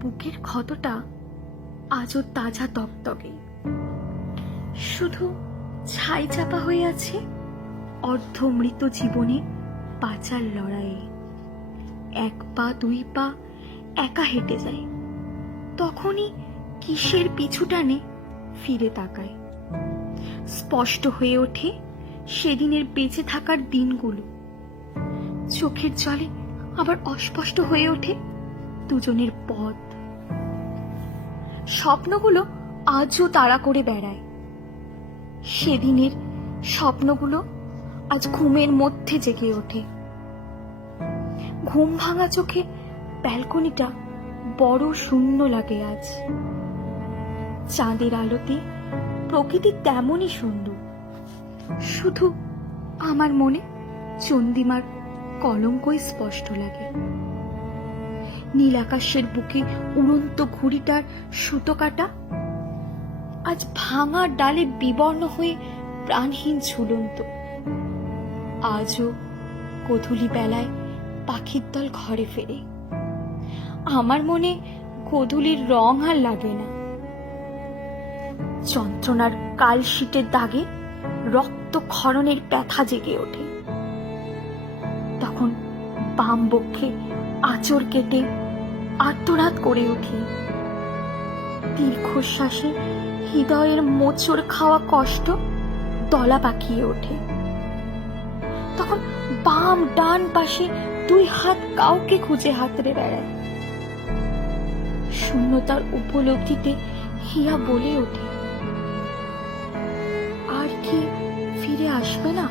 বুকের ক্ষতটা আজও তাজা তকতকে, শুধু ছাই চাপা হয়ে আছে অর্ধমৃত জীবনে বাঁচার লড়াইয়ে। এক পা দুই পা একা হেঁটে যায়, তখনই কিসের পিছু টানে ফিরে তাকায়। স্পষ্ট হয়ে ওঠে সেদিনের বেঁচে থাকার দিনগুলো, চোখের জলে আবার অস্পষ্ট হয়ে ওঠে দুজনের পথ। স্বপ্নগুলো আজও তাড়া করে বেড়ায়, সেদিনের স্বপ্নগুলো আজ ঘুমের মধ্যে জেগে ওঠে। ঘুম ভাঙা চোখে ব্যালকনিটা বড় শূন্য লাগে আজ। চাঁদের আলোতে প্রকৃতি তেমনই সুন্দর, শুধু আমার মনে চন্দ্রিমার কলঙ্কই স্পষ্ট লাগে। নীল আকাশের বুকে উড়ন্ত ঘুড়িটার সুতো কাটা আজ ভাঙা ডালে বিবর্ণ হয়ে প্রাণহীন ঝুলন্ত। আজও গোধূলি বেলায় পাখির দল ঘরে ফেরে, আমার মনে গোধূলির রং আর লাগে না। যন্ত্রণার কালশিটের দাগে রক্ত ক্ষরণের ব্যথা জেগে ওঠে, তখন বাম বক্ষে আঁচড় কেটে আর্তনাদ করে উঠি। দীর্ঘশ্বাসে হৃদয়ের মোচড় খাওয়া কষ্ট দলা পাকিয়ে ওঠে, তখন বাম ডান পাশে দুই হাত কাউকে খুঁজে হাতড়ে বেড়ায়। শূন্যতার উপলব্ধিতে হিয়া বলে ওঠে, আর কি ফিরে আসবে না?